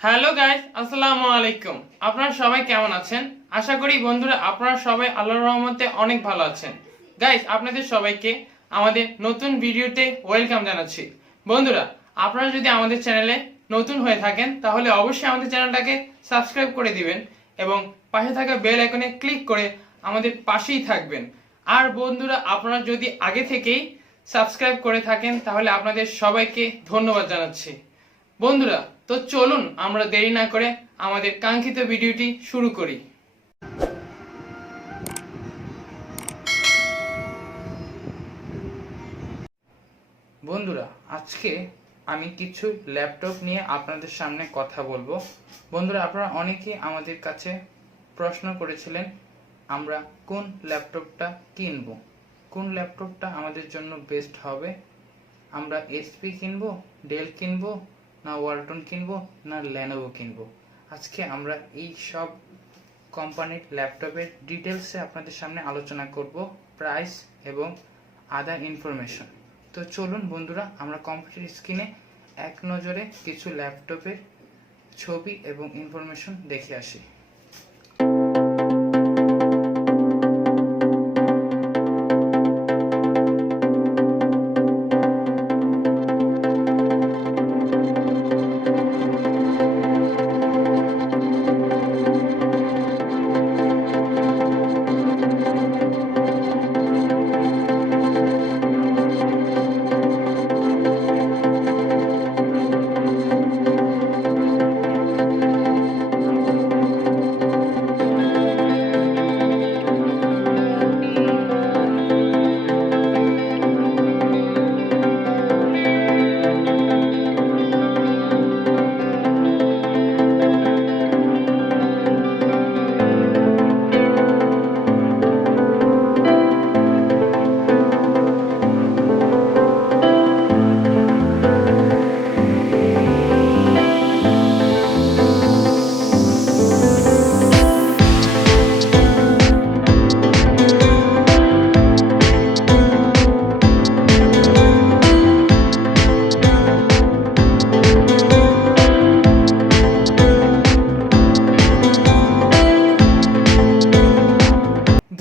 Hello guys, আসসালামু আলাইকুম। আপনারা সবাই কেমন আছেন? আশা করি বন্ধুরা আপনারা সবাই আল্লাহর রহমতে অনেক ভালো আছেন। গাইস, আপনাদের সবাইকে আমাদের নতুন ভিডিওতে ওয়েলকাম জানাচ্ছি। বন্ধুরা, আপনারা যদি আমাদের চ্যানেলে নতুন হয়ে থাকেন তাহলে অবশ্যই আমাদের চ্যানেলটাকে সাবস্ক্রাইব করে দিবেন এবং পাশে থাকা বেল আইকনে ক্লিক করে আমাদের পাশেই থাকবেন। আর বন্ধুরা, আপনারা যদি আগে থেকেই সাবস্ক্রাইব করে থাকেন তাহলে আপনাদের সবাইকে ধন্যবাদ জানাচ্ছি। বন্ধুরা, তো চলুন আমরা দেরি না করে আমাদের কাঙ্ক্ষিত ভিডিওটি শুরু করি। বন্ধুরা, আজকে আমি কিছু ল্যাপটপ নিয়ে আপনাদের সামনে কথা বলবো। বন্ধুরা, আপনারা অনেকেই আমাদের কাছে প্রশ্ন করেছিলেন আমরা কোন ল্যাপটপটা কিনবো, কোন ল্যাপটপটা আমাদের জন্য বেস্ট হবে। আমরা এসপি কিনবো, ডেল কিনবো, না ওয়ালটন কিনবো, না লেনোভো কিনবো। আজকে আমরা এই সব কোম্পানির ল্যাপটপের ডিটেলসে আপনাদের সামনে আলোচনা করব, প্রাইস এবং আদার ইনফরমেশন। তো চলুন বন্ধুরা, আমরা কম্পিউটার স্ক্রিনে এক নজরে কিছু ল্যাপটপের ছবি এবং ইনফরমেশন দেখে আসি।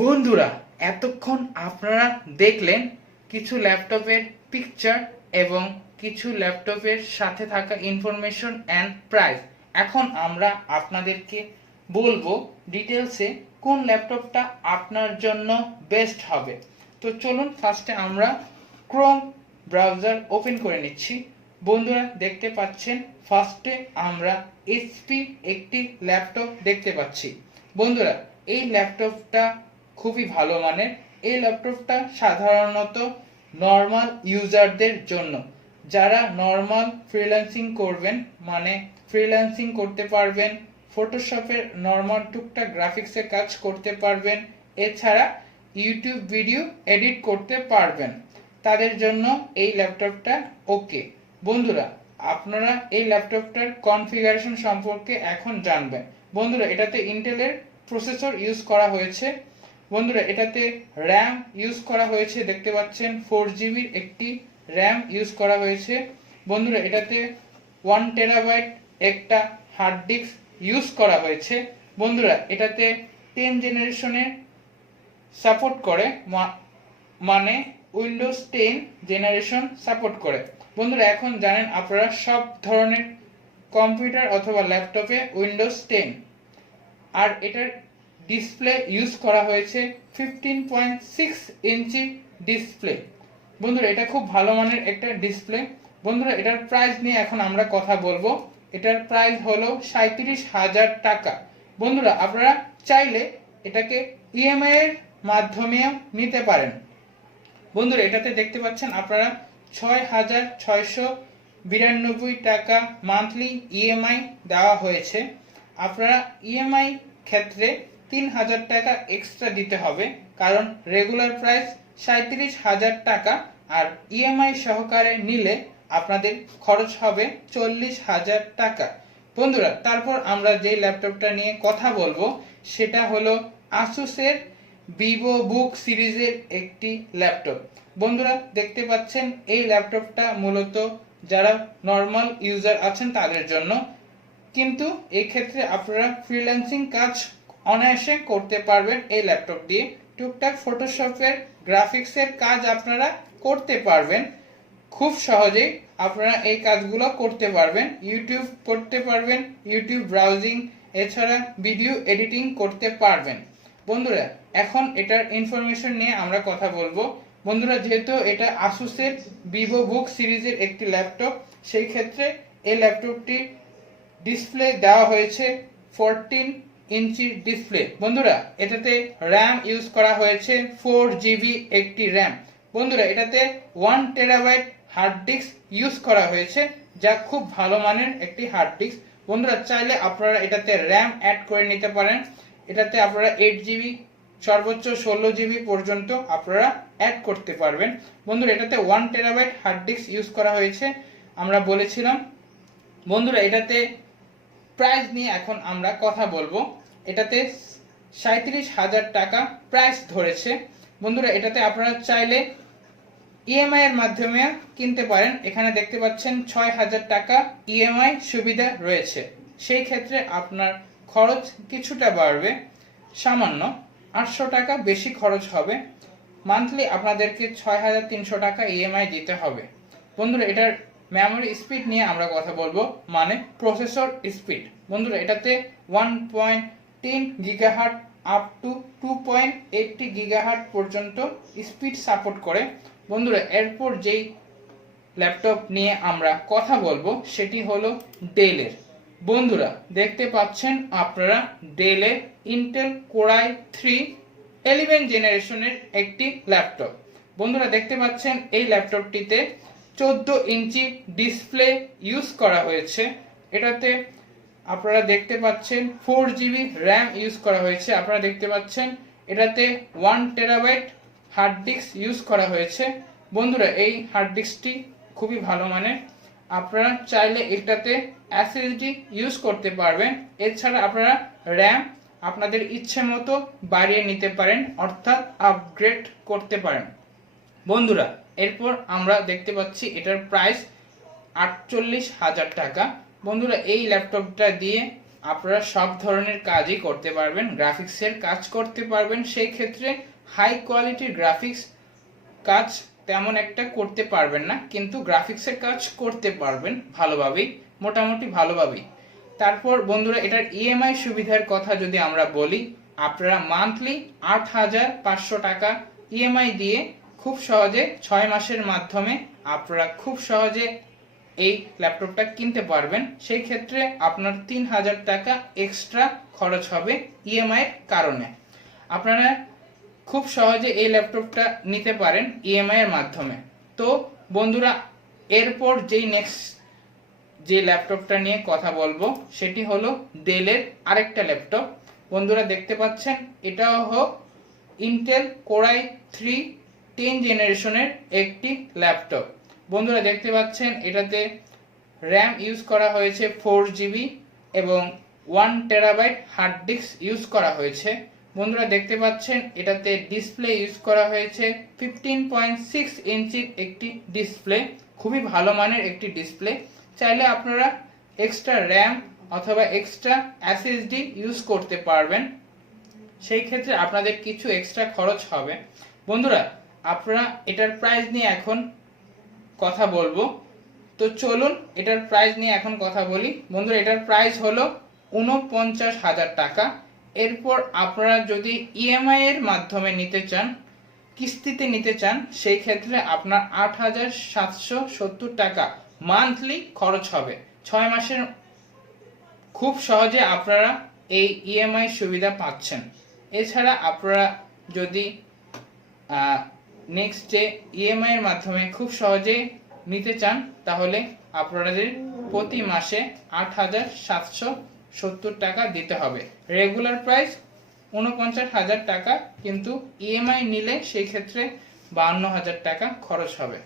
বন্ধুরা, এতক্ষণ আপনারা দেখলেন কিছু ল্যাপটপের পিকচার এবং কিছু ল্যাপটপের সাথে থাকা ইনফরমেশন অ্যান্ড প্রাইস। এখন আমরা আপনাদেরকে বলবো ডিটেলসে কোন ল্যাপটপটা আপনার জন্য বেস্ট হবে। তো চলুন ফার্স্টে আমরা ক্রোম ব্রাউজার ওপেন করে নিচ্ছি। বন্ধুরা, দেখতে পাচ্ছেন ফার্স্টে আমরা এইচপি একটি ল্যাপটপ দেখতে পাচ্ছি। বন্ধুরা, এই ল্যাপটপটা খুবই ভালো মানের। এই ল্যাপটপটা সাধারণত নর্মাল ইউজারদের জন্য, যারা নর্মাল ফ্রিল্যান্সিং করবেন, মানে ফ্রিল্যান্সিং করতে পারবেন, ফটোশপের নর্মাল টুকটাক গ্রাফিক্সের কাজ করতে পারবেন, এছাড়া ইউটিউব ভিডিও এডিট করতে পারবেন, তাদের জন্য এই ল্যাপটপটা ওকে। বন্ধুরা, আপনারা এই ল্যাপটপটার কনফিগারেশন সম্পর্কে এখন জানবেন। বন্ধুরা, এটাতে ইন্টেলের প্রসেসর ইউজ করা হয়েছে। বন্ধুরা, এটাতে র্যাম ইউজ করা হয়েছে, দেখতে পাচ্ছেন 4GB একটি র্যাম ইউজ করা হয়েছে। বন্ধুরা, এটাতে 1 টেরাবাইট একটা হার্ড ডিস্ক ইউজ করা হয়েছে। বন্ধুরা, এটাতে 10 জেনারেশনের সাপোর্ট করে, মানে উইন্ডোজ 10 জেনারেশন সাপোর্ট করে। বন্ধুরা, এখন জানেন আপনারা সব ধরনের কম্পিউটার অথবা ল্যাপটপে উইন্ডোজ 10। আর এটার ডিসপ্লে ইউজ করা হয়েছে 15.6 ইঞ্চি ডিসপ্লে। বন্ধুরা, এটা খুব ভালো মানের একটা ডিসপ্লে। বন্ধুরা, এটার প্রাইস নিয়ে এখন আমরা কথা বলবো। এটার প্রাইস হলো 37,000 টাকা। বন্ধুরা, আপনারা চাইলে এটাকে ইএমআই এর মাধ্যমেও নিতে পারেন। বন্ধুরা, এটাতে দেখতে পাচ্ছেন আপনারা 6,692 টাকা মান্থলি ইএমআই দেওয়া হয়েছে। আপনারা ইএমআই ক্ষেত্রে 3,000 টাকা এক্সট্রা দিতে হবে, কারণ রেগুলার প্রাইস 37,000 টাকা, আর ইএমআই সহকারে নিলে আপনাদের খরচ হবে 40,000 টাকা। বন্ধুরা, তারপর আমরা যে ল্যাপটপটা নিয়ে কথা বলবো সেটা হলো আসুসের ভিভো বুক সিরিজের একটি ল্যাপটপ। বন্ধুরা, দেখতে পাচ্ছেন এই ল্যাপটপটা মূলত যারা নর্মাল ইউজার আছেন তাদের জন্য। কিন্তু এই ক্ষেত্রে আপনারা ফ্রিল্যান্সিং কাজ অনায়াসে করতে পারবেন এই ল্যাপটপ দিয়ে। টুকটাক ফটোশপের গ্রাফিক্সের কাজ আপনারা করতে পারবেন খুব সহজেই। আপনারা এই কাজগুলো করতে পারবেন, ইউটিউব করতে পারবেন, ইউটিউব ব্রাউজিং, এছাড়া ভিডিও এডিটিং করতে পারবেন। বন্ধুরা এখন এটার ইনফরমেশন নিয়ে আমরা কথা বলবো। বন্ধুরা যেহেতু এটা আসুসের ভিভো বুক সিরিজের একটি ল্যাপটপ, সেই ক্ষেত্রে এই ল্যাপটপটি ডিসপ্লে দেওয়া হয়েছে 14 ইঞ্চি ডিসপ্লে। বন্ধুরা এটাতে র্যাম ইউজ করা হয়েছে 4GB একটি র্যাম। বন্ধুরা এটাতে 1 টেরাবাইট হার্ড ডিস্ক ইউজ করা হয়েছে, যা খুব ভালো মানের একটি হার্ড ডিস্ক। বন্ধুরা চাইলে আপনারা এটাতে র্যাম অ্যাড করে নিতে পারেন। এটাতে আপনারা 8GB সর্বোচ্চ 16GB পর্যন্ত আপনারা অ্যাড করতে পারবেন। বন্ধুরা এটাতে 1 টেরাবাইট হার্ড ডিস্ক ইউজ করা হয়েছে আমরা বলেছিলাম। বন্ধুরা এটাতে প্রাইস নিয়ে এখন আমরা কথা বলবো। এটাতে 37,000 টাকা প্রাইস ধরেছে। বন্ধুরা এটাতে আপনারা চাইলে ইএমআই এর মাধ্যমে কিনতে পারেন। এখানে দেখতে পাচ্ছেন 6,000 টাকা ইএমআই সুবিধা রয়েছে। সেই ক্ষেত্রে আপনার খরচ কিছুটা বাড়বে, সামান্য 800 টাকা বেশি খরচ হবে। মান্থলি আপনাদেরকে 6,300 টাকা ইএমআই দিতে হবে। বন্ধুরা এটার মেমোরি স্পিড নিয়ে আমরা কথা বলবো, মানে প্রসেসর স্পিড। বন্ধুরা এটাতে 1.10 গিগাহার্ট আপ টু 2.80 গিগাহার্ট পর্যন্ত স্পিড সাপোর্ট করে। বন্ধুরা এরপর যেই ল্যাপটপ নিয়ে আমরা কথা বলবো সেটি হলো ডেলের। বন্ধুরা দেখতে পাচ্ছেন আপনারা ডেলের ইন্টেল কোর i3 11 জেনারেশনের একটি ল্যাপটপ। বন্ধুরা দেখতে পাচ্ছেন এই ল্যাপটপটিতে 14 ইঞ্চি ডিসপ্লে ইউজ করা হয়েছে। এটাতে আপনারা দেখতে পাচ্ছেন 4GB র্যাম ইউজ করা হয়েছে। আপনারা দেখতে পাচ্ছেন এটাতে 1 টেরাবাইট হার্ড ডিস্ক ইউজ করা হয়েছে। বন্ধুরা এই হার্ড ডিস্কটি খুবই ভালো মানের। আপনারা চাইলে এটাতে এসএসডি ইউজ করতে পারবেন। এছাড়া আপনারা র্যাম আপনাদের ইচ্ছে মতো বাড়িয়ে নিতে পারেন, অর্থাৎ আপগ্রেড করতে পারেন। বন্ধুরা এরপর আমরা দেখতে পাচ্ছি এটার প্রাইস 48,000 টাকা। বন্ধুরা এই ল্যাপটপটা দিয়ে আপনারা সব ধরনের কাজই করতে পারবেন, গ্রাফিক্সের কাজ করতে পারবেন। সেই ক্ষেত্রে হাই কোয়ালিটির গ্রাফিক্স কাজ তেমন একটা করতে পারবেন না, কিন্তু গ্রাফিক্সের কাজ করতে পারবেন ভালোভাবেই, মোটামুটি ভালোভাবেই। তারপর বন্ধুরা এটার ইএমআই সুবিধার কথা যদি আমরা বলি, আপনারা মান্থলি 8,500 টাকা ইএমআই দিয়ে খুব সহজে 6 মাসের মাধ্যমে আপনারা খুব সহজে এই ল্যাপটপটা কিনতে পারবেন। সেই ক্ষেত্রে আপনার 3,000 টাকা এক্সট্রা খরচ হবে ইএমআই এর কারণে। আপনারা খুব সহজে এই ল্যাপটপটা নিতে পারেন ইএমআই এর মাধ্যমে। তো বন্ধুরা এরপর যেই নেক্সট যে ল্যাপটপটা নিয়ে কথা বলবো সেটি হলো ডেলের আরেকটা ল্যাপটপ। বন্ধুরা দেখতে পাচ্ছেন এটাও ইন্টেল কোর i3 10 জেনারেশনের একটি ল্যাপটপ। বন্ধুরা দেখতে পাচ্ছেন এটাতে র্যাম ইউজ করা হয়েছে 4GB এবং 1 টেরাবাইট হার্ড ডিস্ক ইউজ করা হয়েছে। বন্ধুরা দেখতে পাচ্ছেন এটাতে ডিসপ্লে ইউজ করা হয়েছে 15.6 ইঞ্চির একটি ডিসপ্লে, খুবই ভালো মানের একটি ডিসপ্লে। চাইলে আপনারা এক্সট্রা র্যাম অথবা এক্সট্রা এসএসডি ইউজ করতে পারবেন, সেই ক্ষেত্রে আপনাদের কিছু এক্সট্রা খরচ হবে। বন্ধুরা আপনারা এটার প্রাইস নিয়ে এখন কথা বলবো। তো চলুন এটার প্রাইস নিয়ে এখন কথা বলি। বন্ধুরা এটার প্রাইস হলো 49,000 টাকা। এরপর আপনারা যদি ইএমআই এর মাধ্যমে নিতে চান, কিস্তিতে নিতে চান, সেই ক্ষেত্রে আপনার 8,770 টাকা মান্থলি খরচ হবে। 6 মাসের খুব সহজে আপনারা এই ইএমআই সুবিধা পাচ্ছেন। এছাড়া আপনারা যদি নেক্সট যে ইএমআই এর মাধ্যমে খুব সহজে নিতে চান, তাহলে আপনাদের প্রতি মাসে 8,770 টাকা দিতে হবে। রেগুলার প্রাইস 49,000 টাকা, কিন্তু ইএমআই নিলে সেই ক্ষেত্রে 52,000 টাকা খরচ হবে।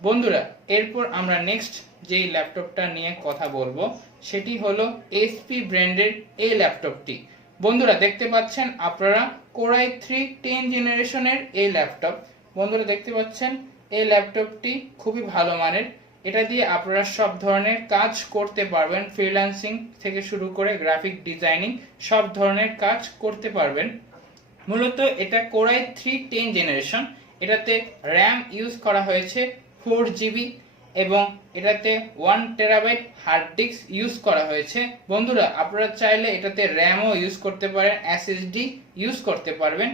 বন্ধুরা এরপর আমরা নেক্সট যেই ল্যাপটপটা নিয়ে কথা বলবো সেটি হলো এইচপি ব্র্যান্ডের এই ল্যাপটপটি। বন্ধুরা দেখতে পাচ্ছেন আপনারা কোর i3 10 জেনারেশনের এই ল্যাপটপ। বন্ধুরা দেখতে পাচ্ছেন এই ল্যাপটপটি খুবই ভালো মানের। এটা দিয়ে আপনারা সব ধরনের কাজ করতে পারবেন, ফ্রিল্যান্সিং থেকে শুরু করে গ্রাফিক ডিজাইনিং সব ধরনের কাজ করতে পারবেন। মূলত এটা কোরাই 3 10 জেনারেশন। এটাতে র্যাম ইউজ করা হয়েছে 4 GB এবং এটাতে 1 TB হার্ড ডিস্ক ইউজ করা হয়েছে। বন্ধুরা আপনারা চাইলে এটাতে র্যামও ইউজ করতে পারেন, SSD ইউজ করতে পারবেন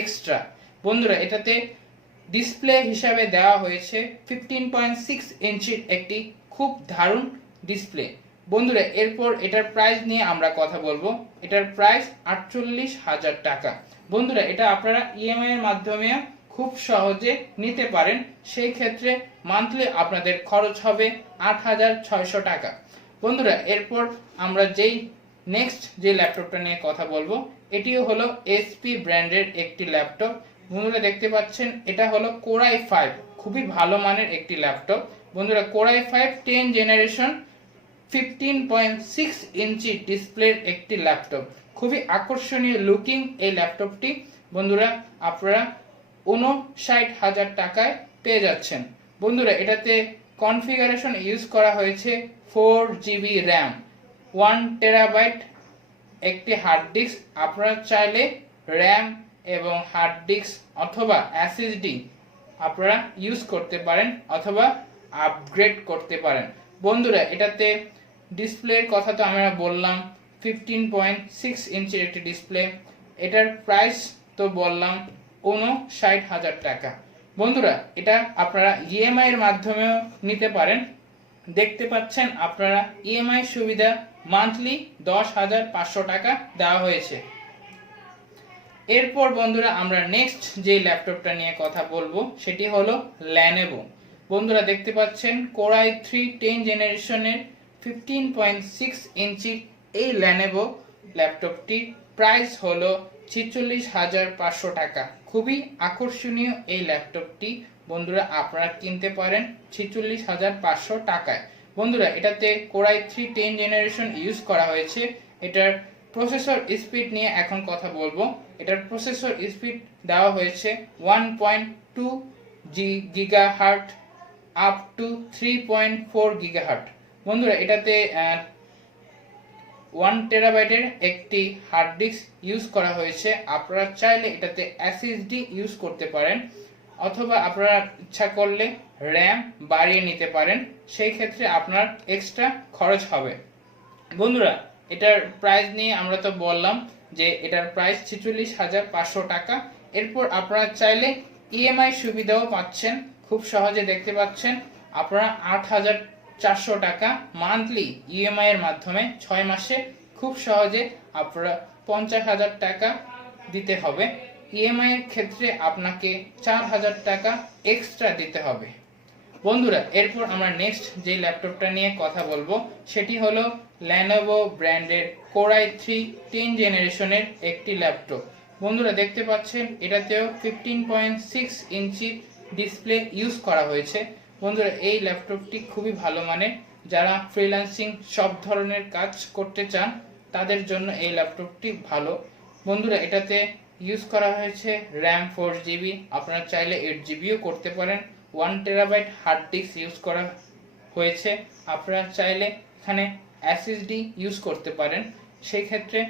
এক্সট্রা। বন্ধুরা এটাতে ডিসপ্লে হিসাবে দেওয়া হয়েছে 15.6 ইঞ্চির একটি খুব দারুণ ডিসপ্লে। বন্ধুরা এরপর এটার প্রাইস নিয়ে আমরা কথা বলবো। এটার প্রাইস 48,000 টাকা। বন্ধুরা এটা আপনারা ইএমআই এর মাধ্যমে খুব সহজে নিতে পারেন। সেই ক্ষেত্রে মান্থলি আপনাদের খরচ হবে 8,600 টাকা। বন্ধুরা এরপর আমরা নেক্সট যে ল্যাপটপটা নিয়ে কথা বলবো, এটিও হলো এসপি ব্র্যান্ডের একটি ল্যাপটপ। বন্ধুরা দেখতে পাচ্ছেন এটা হলো কোরাই 5, খুবই ভালো মানের একটি ল্যাপটপ। বন্ধুরা কোরাই 5 10 জেনারেশন 15.6 ইঞ্চি ডিসপ্লের একটি ল্যাপটপ, খুবই আকর্ষণীয় লুকিং এই ল্যাপটপটি। বন্ধুরা আপনারা 59,000 টাকায় পেয়ে যাচ্ছেন। বন্ধুরা এটাতে কনফিগারেশন ইউজ করা হয়েছে 4 GB র্যাম, 1 TB একটি হার্ড ডিস্ক। আপনারা চাইলে র্যাম এবং হার্ড ডিস্ক অথবা SSD আপনারা ইউজ করতে পারেন অথবা আপগ্রেড করতে পারেন। বন্ধুরা এটাতে ডিসপ্লের কথা তো আমরা বললাম, 15.6 ইঞ্চির একটি ডিসপ্লে। এটার প্রাইস তো বললাম 59,000 টাকা। বন্ধুরা এটা আপনারা ইএমআই এর মাধ্যমেও নিতে পারেন। দেখতে পাচ্ছেন আপনারা ইএমআই সুবিধা মান্থলি 10,500 টাকা দেওয়া হয়েছে। এরপর বন্ধুরা আমরা নেক্সট যে ল্যাপটপটা নিয়ে কথা বলবো সেটি হলো ল্যানোভো। বন্ধুরা দেখতে পাচ্ছেন কোরাই 3 10 জেনারেশনের 15.6 ইঞ্চির এই ল্যানোভো ল্যাপটপটি প্রাইস হলো 46,500 টাকা। খুবই আকর্ষণীয় এই ল্যাপটপটি বন্ধুরা আপনারা কিনতে পারেন 46,500 টাকায়। বন্ধুরা এটাতে কোরাই 3 10 জেনারেশন ইউজ করা হয়েছে। এটার প্রসেসর স্পিড নিয়ে এখন কথা বলবো। এটার প্রসেসর স্পিড দেওয়া হয়েছে 1.2 GHz আপ টু 3.4 GHz। বন্ধুরা এটাতে 1 TB একটি হার্ড ডিস্ক ইউজ করা হয়েছে। আপনারা চাইলে এটাতে SSD ইউজ করতে পারেন অথবা আপনারা ইচ্ছা করলে র্যাম বাড়িয়ে নিতে পারেন, সেই ক্ষেত্রে আপনার এক্সট্রা খরচ হবে। বন্ধুরা এটার প্রাইস নিয়ে আমরা তো বললাম যে এটার প্রাইস 46,500 টাকা। এরপর আপনারা চাইলে ইএমআই সুবিধাও পাচ্ছেন, খুব সহজে দেখতে পাচ্ছেন আপনারা 8,400 টাকা মান্থলি ইএমআই এর মাধ্যমে 6 মাসে খুব সহজে আপনারা 50,000 টাকা দিতে হবে। ইএমআই এর ক্ষেত্রে আপনাকে 4,000 টাকা এক্সট্রা দিতে হবে। বন্ধুরা এরপর আমরা নেক্সট যে ল্যাপটপটা নিয়ে কথা বলবো সেটি হলো ল্যানোভো ব্র্যান্ডের কোরাই 3 10 জেনারেশনের একটি ল্যাপটপ। বন্ধুরা দেখতে পাচ্ছেন এটাতেও 15.6 ইঞ্চি ডিসপ্লে ইউজ করা হয়েছে। বন্ধুরা এই ল্যাপটপটি খুবই ভালো মানের, যারা ফ্রিল্যান্সিং সব ধরনের কাজ করতে চান তাদের জন্য এই ল্যাপটপটি ভালো। বন্ধুরা এটাতে ইউজ করা হয়েছে র্যাম 4 GB, আপনারা চাইলে 8 GBও করতে পারেন। 1 TB হার্ড ডিস্ক ইউজ করা হয়েছে। আপনারা চাইলে এখানে SSD ইউজ করতে পারেন, সেই ক্ষেত্রে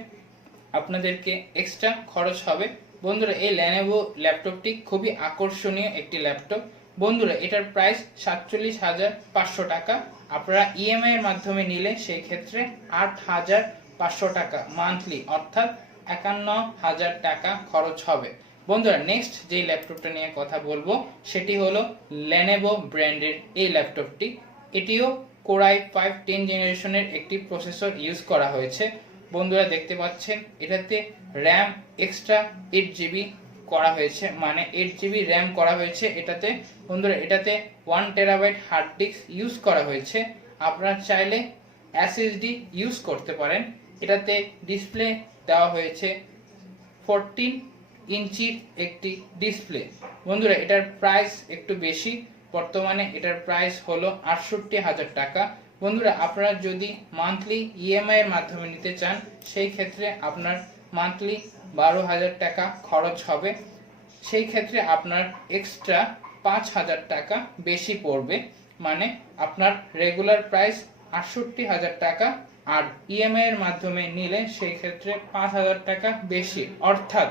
আপনাদেরকে এক্সট্রা খরচ হবে। বন্ধুরা এই ল্যানোভো ল্যাপটপটি খুবই আকর্ষণীয় একটি ল্যাপটপ। বন্ধুরা এটার প্রাইস 47,500 টাকা। আপনারা ইএমআই এর মাধ্যমে নিলে সেই ক্ষেত্রে 8,500 টাকা মান্থলি, অর্থাৎ 51,000 টাকা খরচ হবে। বন্ধুরা নেক্সট যে ল্যাপটপটা নিয়ে কথা বলবো সেটি হলো ল্যানোভো ব্র্যান্ডের এই ল্যাপটপটি। এটিও কোরাই 5 10 জেনারেশনের একটি প্রসেসর ইউজ করা হয়েছে। বন্ধুরা দেখতে পাচ্ছেন এটাতে র্যাম এক্সট্রা 8 GB করা হয়েছে, মানে 8 GB র্যাম করা হয়েছে এটাতে। বন্ধুরা এটাতে 1 TB হার্ড ডিস্ক ইউজ করা হয়েছে। আপনারা চাইলে SSD ইউজ করতে পারেন। এটাতে ডিসপ্লে দেওয়া হয়েছে 14 ইঞ্চির একটি ডিসপ্লে। বন্ধুরা এটার প্রাইস একটু বেশি, বর্তমানে এটার প্রাইস হলো 68,000 টাকা। বন্ধুরা আপনারা যদি মান্থলি ইএমআই এর মাধ্যমে নিতে চান সেই ক্ষেত্রে আপনার মান্থলি 12,000 টাকা খরচ হবে। সেই ক্ষেত্রে আপনার এক্সট্রা 5,000 টাকা বেশি পড়বে। মানে আপনার রেগুলার প্রাইস ৬৮,০০০ টাকা, আর ইএমআই এর মাধ্যমে নিলে সেই ক্ষেত্রে ৫,০০০ টাকা বেশি, অর্থাৎ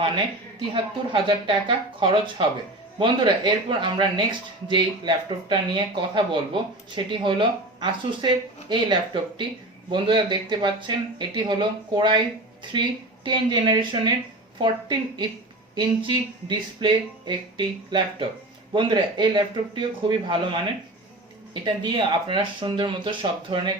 মানে ৭৩,০০০ টাকা খরচ হবে। বন্ধুরা, এরপর আমরা নেক্সট যেই ল্যাপটপটা নিয়ে কথা বলবো সেটি হলো আসুসের এই ল্যাপটপটি। বন্ধুরা দেখতে পাচ্ছেন এটি হলো কোরাই 3 10 জেনারেশনের 14 ইঞ্চি ডিসপ্লে একটি ল্যাপটপ। বন্ধুরা, এই ল্যাপটপটিও খুবই ভালো মানের। এটা দিয়ে আপনারা সুন্দর মতো সব ধরনের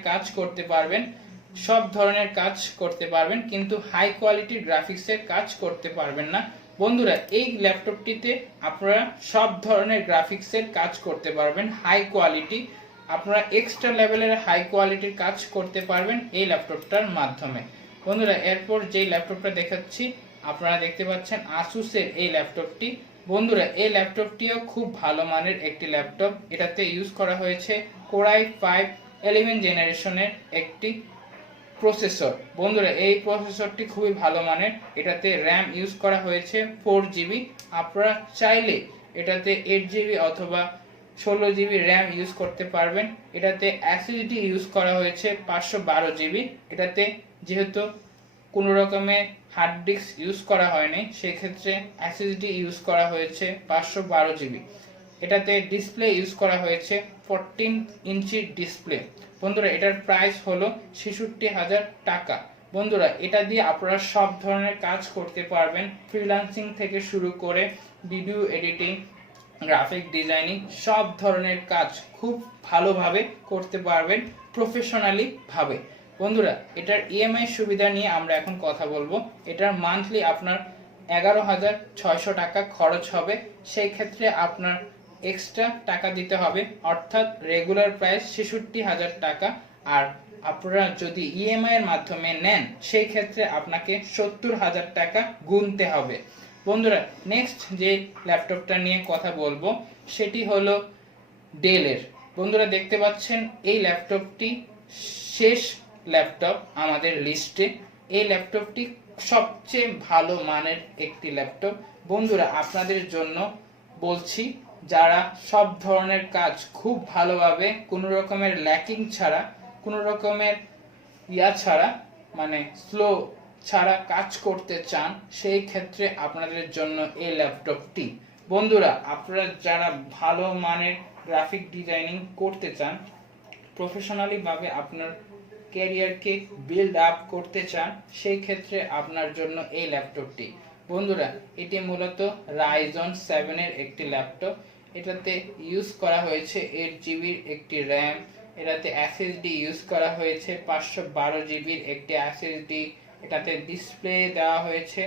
কাজ করতে পারবেন, কিন্তু হাই কোয়ালিটির গ্রাফিক্সের কাজ করতে পারবেন না। বন্ধুরা, এই ল্যাপটপটিতে আপনারা সব ধরনের গ্রাফিক্সের কাজ করতে পারবেন, হাই কোয়ালিটি, আপনারা এক্সট্রা লেভেলের হাই কোয়ালিটির কাজ করতে পারবেন এই ল্যাপটপটার মাধ্যমে। বন্ধুরা, এরপর যেই ল্যাপটপটা দেখাচ্ছি আপনারা দেখতে পাচ্ছেন আসুসের এই ল্যাপটপটি। বন্ধুরা, এই ল্যাপটপটিও খুব ভালো মানের একটি ল্যাপটপ। এটাতে ইউজ করা হয়েছে কোরাই 5 11 জেনারেশনের একটি প্রসেসর। বন্ধুরা, এই প্রসেসরটি খুবই ভালো মানের। এটাতে র্যাম ইউজ করা হয়েছে 4GB। আপনারা চাইলে এটাতে 8GB অথবা 16GB র্যাম ইউজ করতে পারবেন। এটাতে এসএসডি ইউজ করা হয়েছে 512GB। এটাতে যেহেতু কোনো রকমের হার্ড ডিস্ক ইউজ করা হয়নি, সেক্ষেত্রে এসএসডি ইউজ করা হয়েছে 512GB। এটাতে ডিসপ্লে ইউজ করা হয়েছে 14 ইঞ্চি ডিসপ্লে। বন্ধুরা, এটার প্রাইস হলো ৬৬,০০০ টাকা। বন্ধুরা, এটা দিয়ে আপনারা সব ধরনের কাজ করতে পারবেন, ফ্রিল্যান্সিং থেকে শুরু করে ভিডিও এডিটিং, গ্রাফিক ডিজাইনিং, সব ধরনের কাজ খুব ভালোভাবে করতে পারবেন, প্রফেশনালি ভাবে। বন্ধুরা, এটার ইএমআই সুবিধা নিয়ে আমরা এখন কথা বলবো। এটার মান্থলি আপনার ১১,৬০০ টাকা খরচ হবে। সেই ক্ষেত্রে আপনার এক্সট্রা টাকা দিতে হবে, অর্থাৎ রেগুলার প্রাইস ৬৬,০০০ টাকা। আর আপনারা যদি ইএমআই এর মাধ্যমে নেন সেই ক্ষেত্রে আপনাকে ৭০,০০০ টাকা গুনতে হবে। বন্ধুরা, নেক্সট যে ল্যাপটপটা নিয়ে কথা বলবো সেটি হলো ডেলের। বন্ধুরা দেখতে পাচ্ছেন এই ল্যাপটপটি শেষ ল্যাপটপ আমাদের লিস্টে। এই ল্যাপটপটি সবচেয়ে ভালো মানের একটি ল্যাপটপ। বন্ধুরা, আপনাদের জন্য বলছি, যারা সব ধরনের কাজ খুব ভালোভাবে কোনো রকমের ল্যাকিং ছাড়া, কোনো রকমের ছাড়া, মানে স্লো ছাড়া কাজ করতে চান, সেই ক্ষেত্রে আপনাদের জন্য এই ল্যাপটপটি। বন্ধুরা, আপনারা যারা ভালো মানের গ্রাফিক ডিজাইনিং করতে চান, প্রফেশনালি ভাবে আপনার ক্যারিয়ারকে বিল্ড আপ করতে চান, সেই ক্ষেত্রে আপনার জন্য এই ল্যাপটপটি। বন্ধুরা, এটি মূলত রাইজন 7 এর একটি ল্যাপটপ। এটাতে ইউজ করা হয়েছে 8GBর একটি র্যাম। এটাতে এসএসডি ইউজ করা হয়েছে 512GBর একটি এসএসডি। এটাতে ডিসপ্লে দেওয়া হয়েছে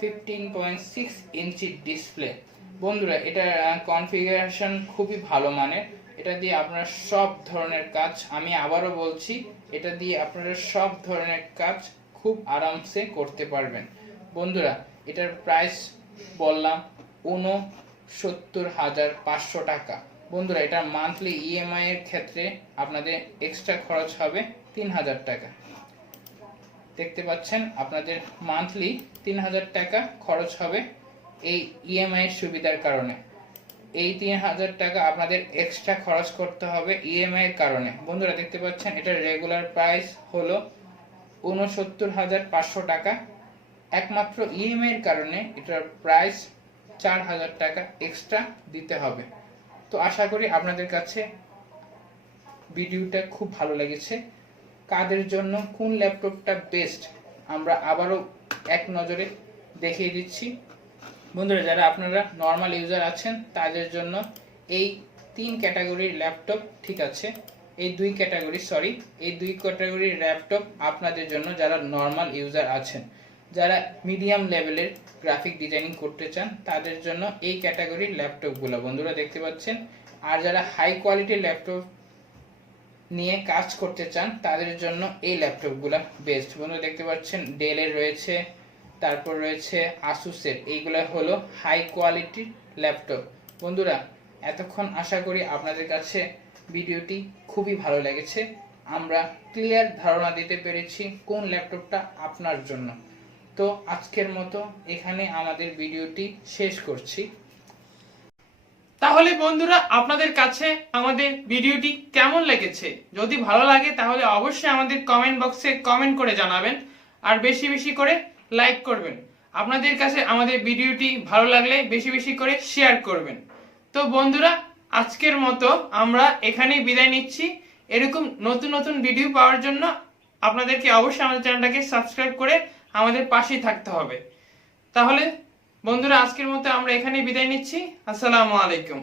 15.6 ইঞ্চি ডিসপ্লে। বন্ধুরা, এটার কনফিগারেশন খুবই ভালো মানের। এটা দিয়ে আপনারা সব ধরনের কাজ, আমি আবারও বলছি, এটা দিয়ে আপনারা সব ধরনের কাজ খুব আরামসে করতে পারবেন। বন্ধুরা, এটার প্রাইস বললাম ৬৯,৫০০ টাকা। বন্ধুরা, এটার মান্থলি ইএমআই এর ক্ষেত্রে আপনাদের এক্সট্রা খরচ হবে ৩,০০০ টাকা। দেখতে পাচ্ছেন আপনাদের মান্থলি ৩,০০০ টাকা খরচ হবে এই ইএমআই এর সুবিধার কারণে। এই ৩,০০০ টাকা আপনাদের এক্সট্রা খরচ করতে হবে ইএমআই এর কারণে। বন্ধুরা দেখতে পাচ্ছেন এটার রেগুলার প্রাইস হলো ৬৯,৫০০ টাকা। একমাত্র ইএমআই এর কারণে এটার প্রাইস ৪,০০০ টাকা এক্সট্রা দিতে হবে। তো আশা করি আপনাদের কাছে ভিডিওটা খুব ভালো লেগেছে। কাদের জন্য কোন ল্যাপটপটা বেস্ট আমরা আবারও এক নজরে দেখিয়ে দিচ্ছি। বন্ধুরা, যারা আপনারা নর্মাল ইউজার আছেন তাদের জন্য এই 3 ক্যাটাগরির ল্যাপটপ ঠিক আছে। এই দুই ক্যাটাগরির ল্যাপটপ আপনাদের জন্য যারা নর্মাল ইউজার আছেন। যারা মিডিয়াম লেভেলের গ্রাফিক ডিজাইনিং করতে চান তাদের জন্য এই ক্যাটাগরির ল্যাপটপগুলো বন্ধুরা দেখতে পাচ্ছেন। আর যারা হাই কোয়ালিটির ল্যাপটপ নিয়ে কাজ করতে চান তাদের জন্য এই ল্যাপটপগুলো বেস্ট। বন্ধুরা দেখতে পাচ্ছেন ডেলের রয়েছে, তারপর রয়েছে আসুসের। এইগুলো হলো হাই কোয়ালিটির ল্যাপটপ। বন্ধুরা, এতক্ষণ আশা করি আপনাদের কাছে ভিডিওটি খুবই ভালো লেগেছে। আমরা ক্লিয়ার ধারণা দিতে পেরেছি কোন ল্যাপটপটা আপনার জন্য। তো আজকের মতো এখানে আমাদের ভিডিওটি শেষ করছি। তাহলে বন্ধুরা আপনাদের কাছে আমাদের ভিডিওটি কেমন লেগেছে? যদি ভালো লাগে তাহলে অবশ্যই আমাদের কমেন্ট বক্সে কমেন্ট করে জানাবেন আর বেশি বেশি করে লাইক করবেন। আপনাদের কাছে আমাদের ভিডিওটি ভালো লাগলে বেশি বেশি করে শেয়ার করবেন। তো বন্ধুরা আজকের মতো আমরা এখানেই বিদায় নিচ্ছি। এরকম নতুন নতুন ভিডিও পাওয়ার জন্য আপনাদেরকে অবশ্যই আমাদের চ্যানেলটাকে সাবস্ক্রাইব করে আমাদের পাশেই থাকতে হবে। তাহলে বন্ধুরা আজকের মতো আমরা এখানেই বিদায় নিচ্ছি। আসসালামু আলাইকুম।